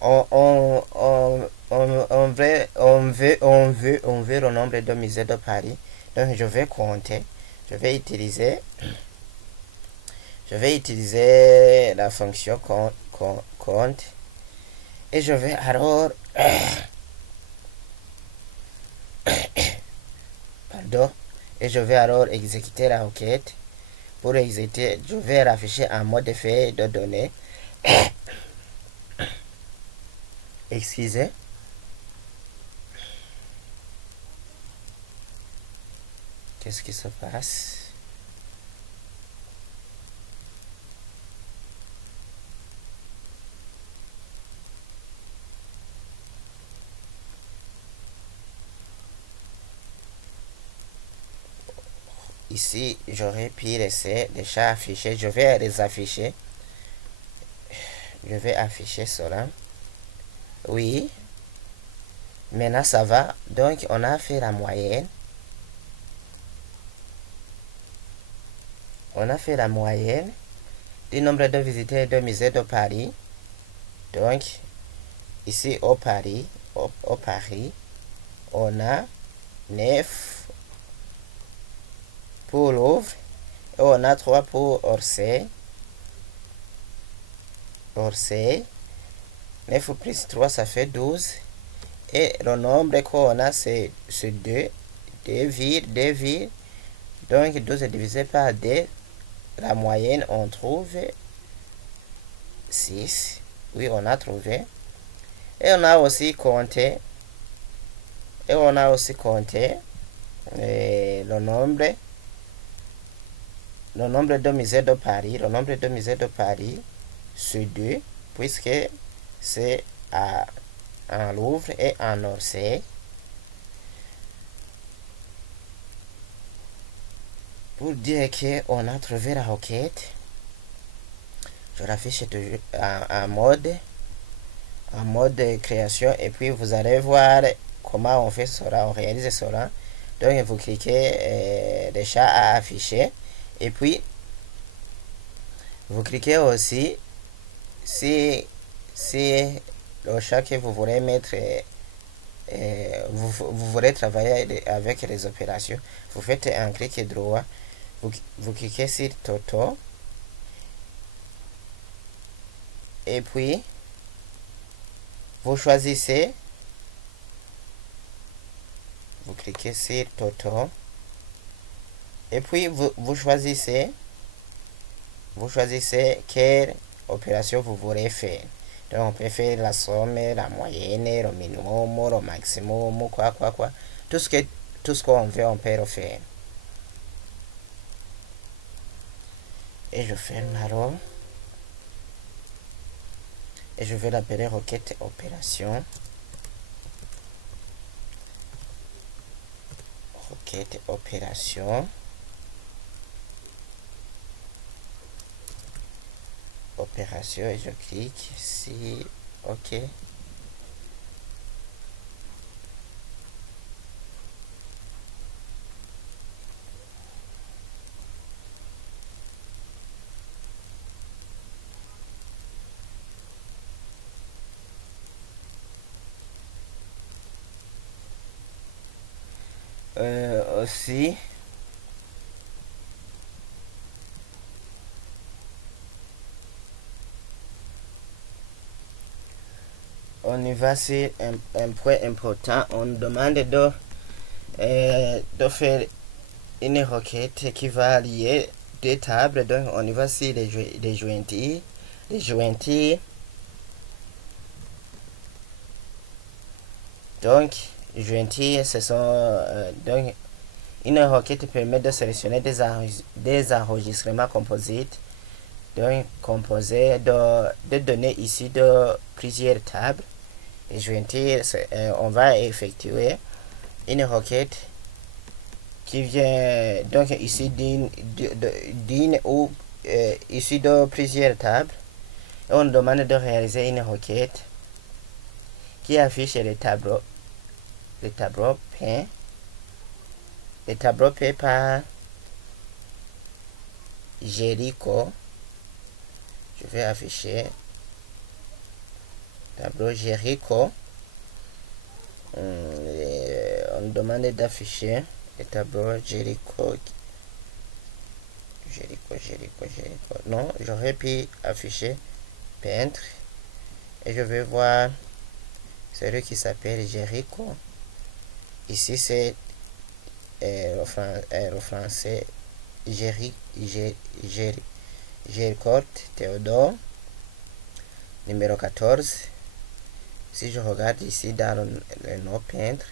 on veut le nombre de musées de Paris. Donc je vais compter. Je vais utiliser la fonction compte. Et je vais alors pardon. Et je vais alors exécuter la requête. Pour exécuter, je vais afficher un mode de feuille de données. Excusez. Qu'est-ce qui se passe? Ici, j'aurais pu laisser déjà afficher. Je vais les afficher. Je vais afficher cela. Oui. Maintenant, ça va. Donc, on a fait la moyenne. On a fait la moyenne du nombre de visiteurs de musées de Paris. Donc, ici au Paris, on a 9 pour Louvre et on a 3 pour Orsay. 9 plus 3, ça fait 12. Et le nombre qu'on a, c'est 2. 2 villes. Donc, 12 est divisé par 2. La moyenne, on trouve 6. Oui, on a trouvé. Et on a aussi compté. Le nombre de musées de Paris. Le nombre de musées de Paris, c'est 2. Puisque c'est en Louvre et en Orsay. Pour dire qu'on a trouvé la requête, je l'affiche toujours en mode de création et puis vous allez voir comment on fait cela, on réalise cela. Donc vous cliquez déjà à afficher et puis vous cliquez aussi si le chat que vous voulez mettre vous voulez travailler avec les opérations, vous faites un clic droit, vous cliquez sur Toto et puis vous choisissez, vous cliquez sur Toto et puis vous choisissez quelle opération vous voulez faire. Donc on peut faire la somme, la moyenne, le minimum, le maximum, quoi. Tout ce qu'on veut, on peut le faire. Et je ferme alors. Et je vais l'appeler requête opération. Requête opération. Opération et je clique si OK. Aussi on y va sur un point important. On demande de faire une requête qui va lier deux tables. Donc on y va sur les jointures. Donc jointures, ce sont donc une requête permet de sélectionner des enregistrements composites, donc composés de données issues de plusieurs tables. Et jointures, on va effectuer une requête qui vient donc ici d'une ou issue de plusieurs tables. Et on demande de réaliser une requête qui affiche les tableaux peints par Jericho. Je vais afficher tableau Jericho. On nous demande d'afficher le tableau Jericho. Non, j'aurais pu afficher peintre. Et je vais voir celui qui s'appelle Jericho. Ici, c'est le français Jericho Théodore, numéro 14. Si je regarde ici dans le nom peintre,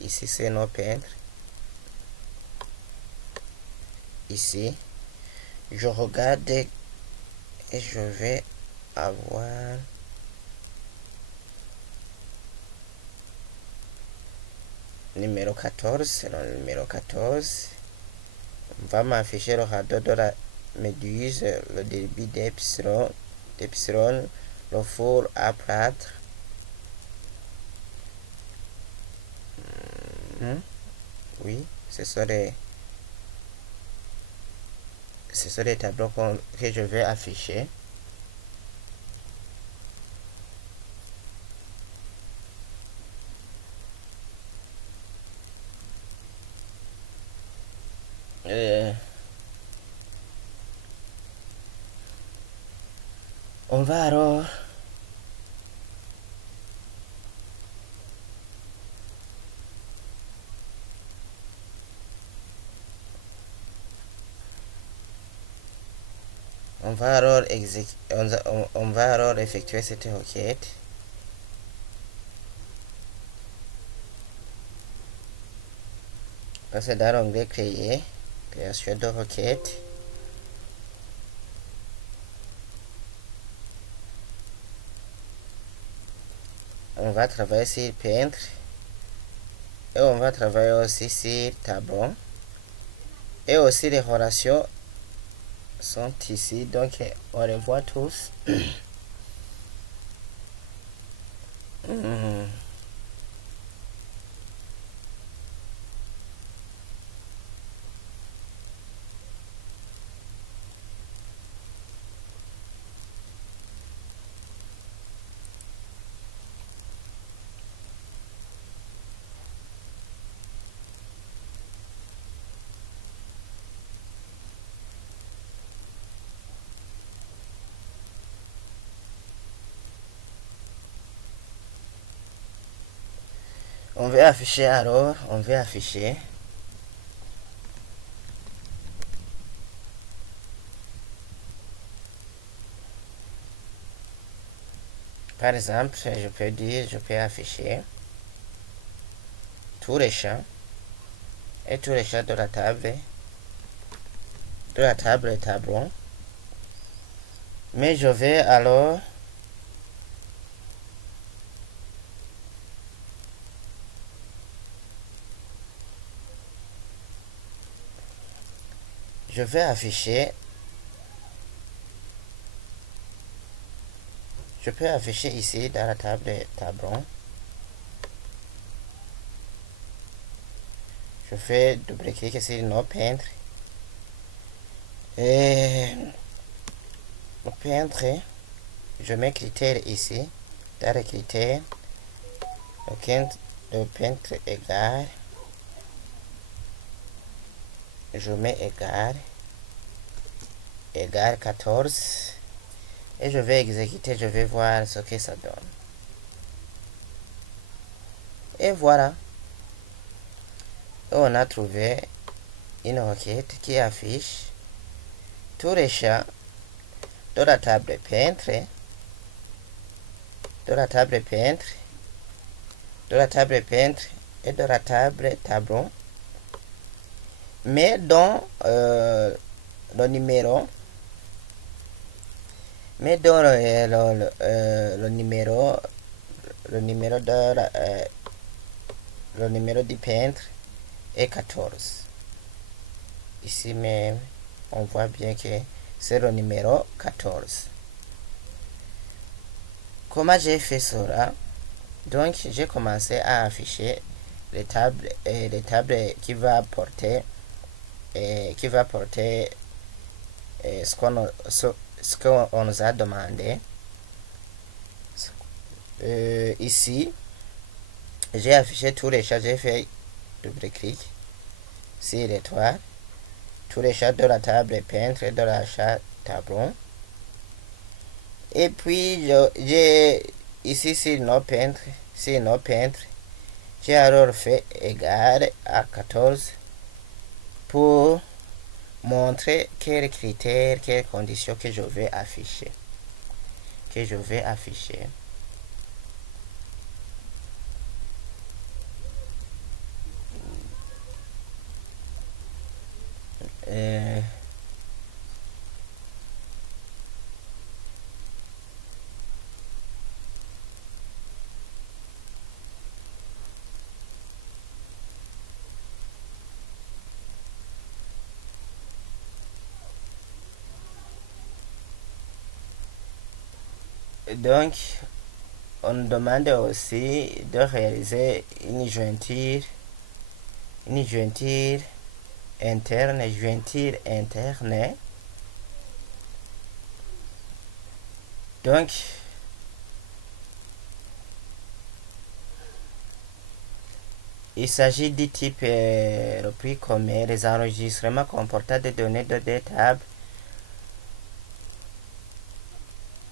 ici c'est nom peintre. Ici, je regarde et je vais avoir numéro 14, c'est le numéro 14. On va m'afficher le radeau de la méduse, le débit d'epsilon, le four à plâtre. Oui, ce sont les tableaux que je vais afficher. On va alors effectuer cette requête. Passer dans l'onglet créer, création de requête. On va travailler sur peintre et on va travailler aussi sur tableau, et aussi les relations sont ici, donc on les voit tous. On va afficher alors, par exemple, je peux afficher tous les champs et tous les champs de la table et tableau. Mais je vais alors afficher, je peux afficher ici dans la table et tableau. Je fais double-clic sur le nom peintre et le peintre, je mets critère ici, dans les critères, le peintre égal, je mets égal 14 et je vais exécuter, je vais voir ce que ça donne. Et voilà, on a trouvé une requête qui affiche tous les champs de la table peintre, et de la table tableau, mais dont le numéro du peintre est 14. Ici même, on voit bien que c'est le numéro 14. Comment j'ai fait cela? Donc, j'ai commencé à afficher les tables qui va porter ce qu'on nous a demandé. ici, j'ai affiché tous les chats, j'ai fait double-clic sur l'étoile, tous les chats de la table peintre de la chat tableau. Et puis, j'ai ici sur nos peintres, j'ai alors fait égal à 14 pour montrer quels critères, quelles conditions que je vais afficher. Donc, on nous demande aussi de réaliser une jointure interne. Donc, il s'agit du type repris comme les enregistrements comportant des données de des tables.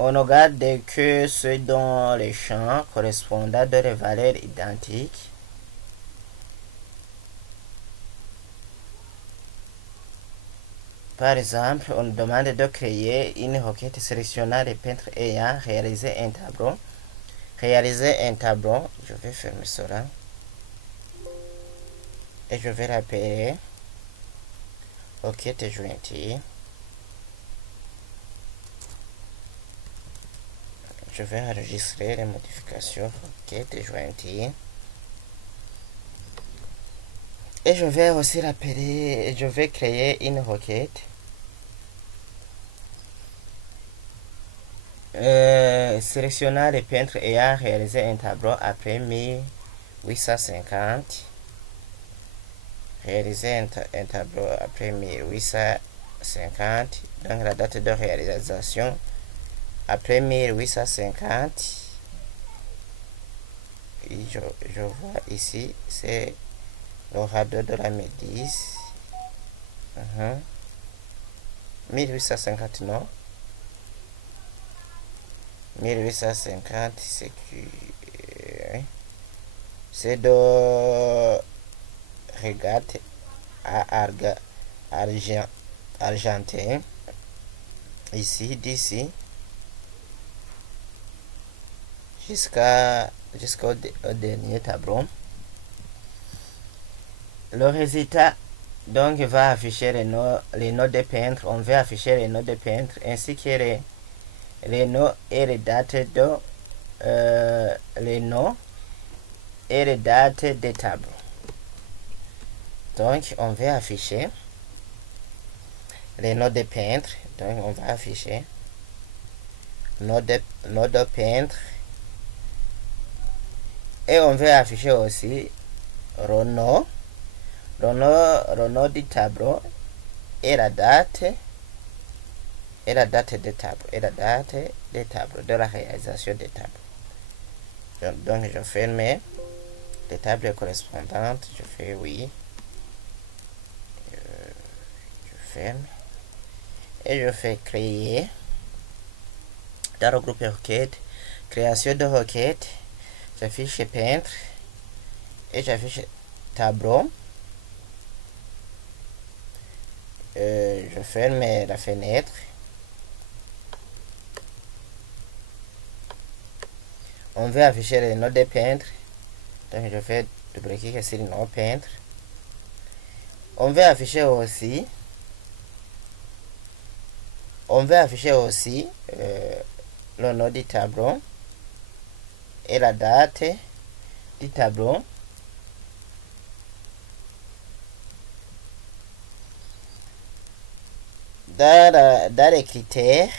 On ne garde que ceux dont les champs correspondent à des valeurs identiques. Par exemple, on nous demande de créer une requête sélectionnant les peintres ayant réalisé un tableau. Je vais fermer cela. Et je vais l'appeler requête jointure. Je vais enregistrer les modifications requête jointure. Et je vais aussi l'appeler, je vais créer une requête sélectionnant les peintres ayant réalisé un tableau après 1850. Réaliser un tableau après 1850. Donc la date de réalisation après 1850. Et je vois ici, c'est le radeau de la Médis. 1850, non? 1850, c'est de régate à argentin. Ici, d'ici jusqu'au dernier tableau. Le résultat donc va afficher les noms des peintres. On va afficher les noms des peintres ainsi que les noms et les dates de les noms et les dates des tableaux. Donc on va afficher les noms des peintres. Donc on va afficher noms de peintres. Et on va afficher aussi le nom du tableau et la date des tableaux de la réalisation des tableaux. Donc je ferme les tables correspondantes, je fais oui, je ferme et je fais créer dans le groupe requête, création de requête. J'affiche peintre et j'affiche tableau. Je ferme la fenêtre. On veut afficher les noms des peintres. Donc je fais double-clic sur le nom peintre. On veut afficher aussi le nom du tableau et la date du tableau. Dans les critères,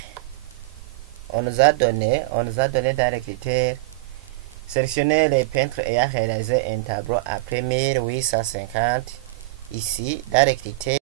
on nous a donné dans les critères, sélectionner les peintres ayant réalisé un tableau après 1850. Ici, dans les critères,